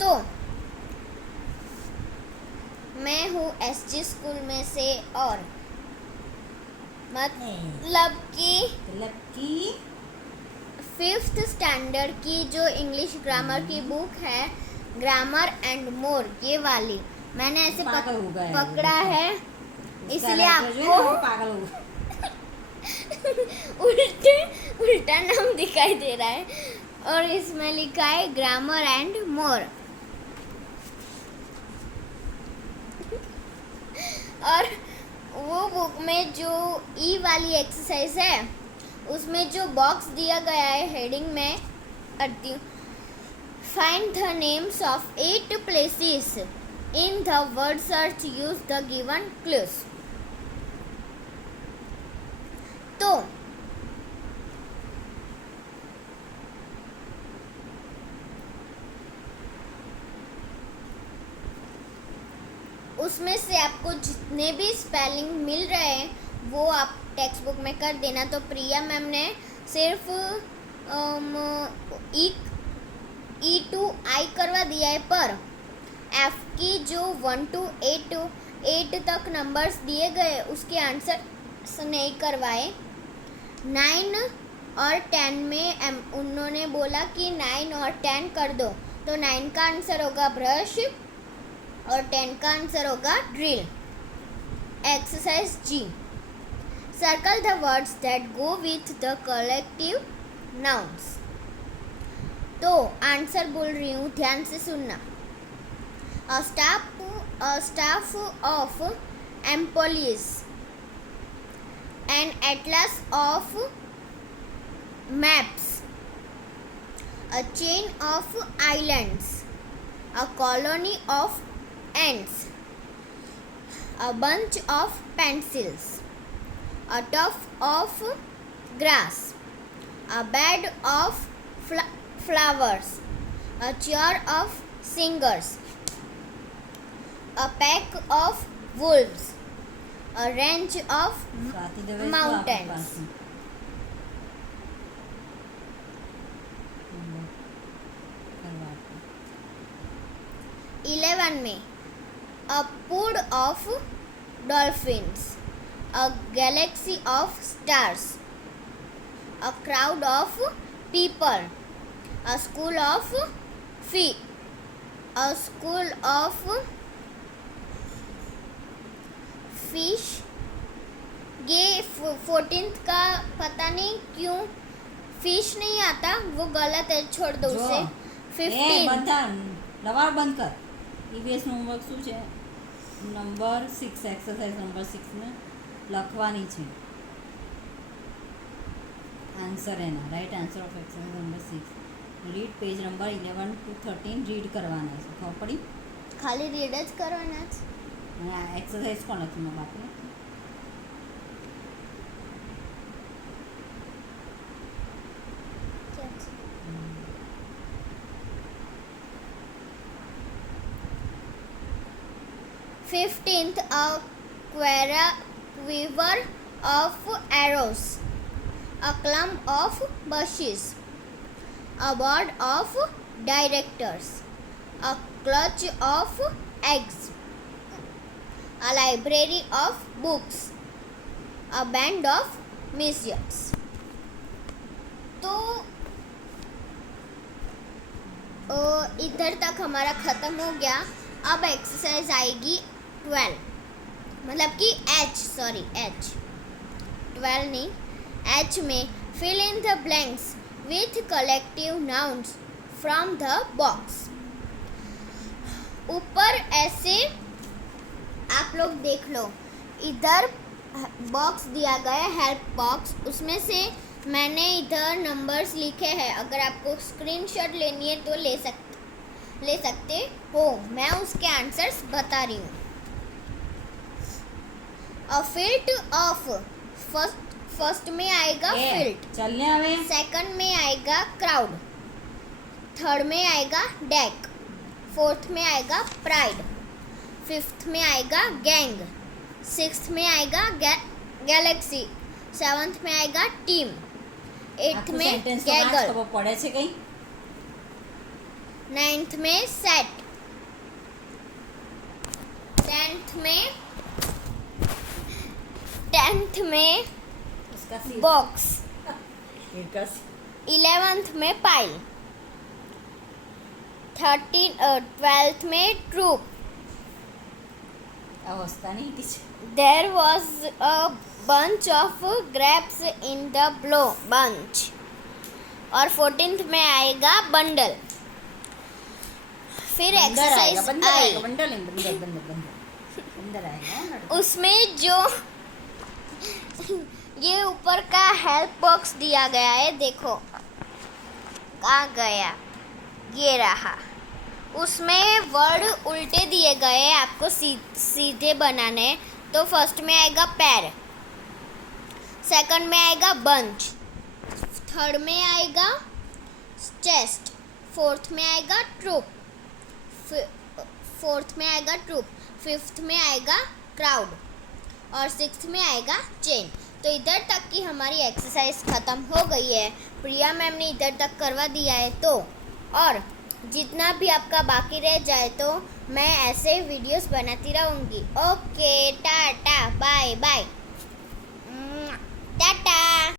तो मैं हूँ एसजी स्कूल में से और मतलब कि 5th स्टैंडर्ड की जो इंग्लिश ग्रामर की बुक है, ग्रामर एंड मोर, ये वाली मैंने ऐसे पकड़ा है, इसलिए आपको उल्टा नाम दिखाई दे रहा है और इसमें लिखा है ग्रामर एंड मोर। और वो बुक में जो ई वाली एक्सरसाइज है उसमें जो बॉक्स दिया गया है हेडिंग में करती हूँ, find the names of 8 places in the word search, use the given clues. तो उसमें से आपको जितने भी स्पेलिंग मिल रहे हैं वो आप टेक्स्ट बुक में कर देना। तो प्रिया मैम ने सिर्फ ई टू आई करवा दिया है, पर एफ की जो 1 to 8 तक नंबर्स दिए गए उसके आंसर नहीं करवाए। 9 और 10 में उन्होंने बोला कि 9 और 10 कर दो, तो 9 का आंसर होगा ब्रश और 10 का आंसर होगा drill. Exercise G, circle the words that go with the collective nouns. तो आंसर बोल रही हूँ, ध्यान से सुनना। A staff of employees, an atlas of maps, a chain of islands, a colony of ants, a bunch of pencils, a tuft of grass, a bed of flowers, a chair of singers, a pack of wolves, a range of mountains. 11 में a pool of dolphins, a galaxy of stars, a crowd of people, a school of fish. ये 14th का पता नहीं क्यों fish नहीं आता, वो गलत है, छोड़ दो उसे। 15 लवाड़ बंद कर। ईवीएस होमवर्क શું છે? નંબર 6, એક્સરસાઇઝ નંબર 6 ને લખવાની છે આન્સર એના, right answer of exercise number 6। Read page number 11 to 13 read કરવાના છે, ખબર પડી? ખાલી રીડ જ કરવાના છે અને આ એક્સરસાઇઝ કોણ લખી મેં બાપુ? Fifteenth, a quiver of arrows, a clump of bushes, a board of directors, a clutch of eggs, a library of books, a band of musicians। तो इधर तक हमारा ख़त्म हो गया। अब एक्सरसाइज आएगी 12, मतलब कि H 12 नहीं, H में fill in the blanks with collective nouns from the box. ऊपर ऐसे आप लोग देख लो, इधर बॉक्स दिया गया है हेल्प बॉक्स, उसमें से मैंने इधर नंबर्स लिखे हैं। अगर आपको स्क्रीनशॉट लेनी है तो ले सकते हो, मैं उसके आंसर्स बता रही हूँ। फील्ड ऑफ फर्स्ट में आएगा फील्ड, सेकंड में आएगा क्राउड, थर्ड में आएगा डेक, फोर्थ में आएगा प्राइड, फिफ्थ में आएगा गैंग, सिक्स्थ में आएगा गैलेक्सी, सेवंथ में आएगा टीम, एट्थ में गैगल। 9th में सेट, 10th में इसका सी बॉक्स, इसका 11th में पाइल, 12th में ट्रूप. अवस्था नहीं teacher. There was a bunch of grapes in the bunch. और 14th में आएगा बंडल. फिर एक्सरसाइज आई. बंडल आएगा. उसमें जो ये ऊपर का हेल्प बॉक्स दिया गया है, देखो कहाँ गया, ये रहा. उसमें वर्ड उल्टे दिए गए हैं, आपको सीधे बनाने. तो फर्स्ट में आएगा पैर, सेकंड में आएगा बंच, थर्ड में आएगा चेस्ट, फोर्थ में आएगा ट्रूप, फिफ्थ में आएगा क्राउड और सिक्स्थ में आएगा चेन. तो इधर तक की हमारी एक्सरसाइज ख़त्म हो गई है. प्रिया मैम ने इधर तक करवा दिया है. तो और जितना भी आपका बाकी रह जाए तो मैं ऐसे वीडियोस बनाती रहूँगी. Okay, tata, bye bye.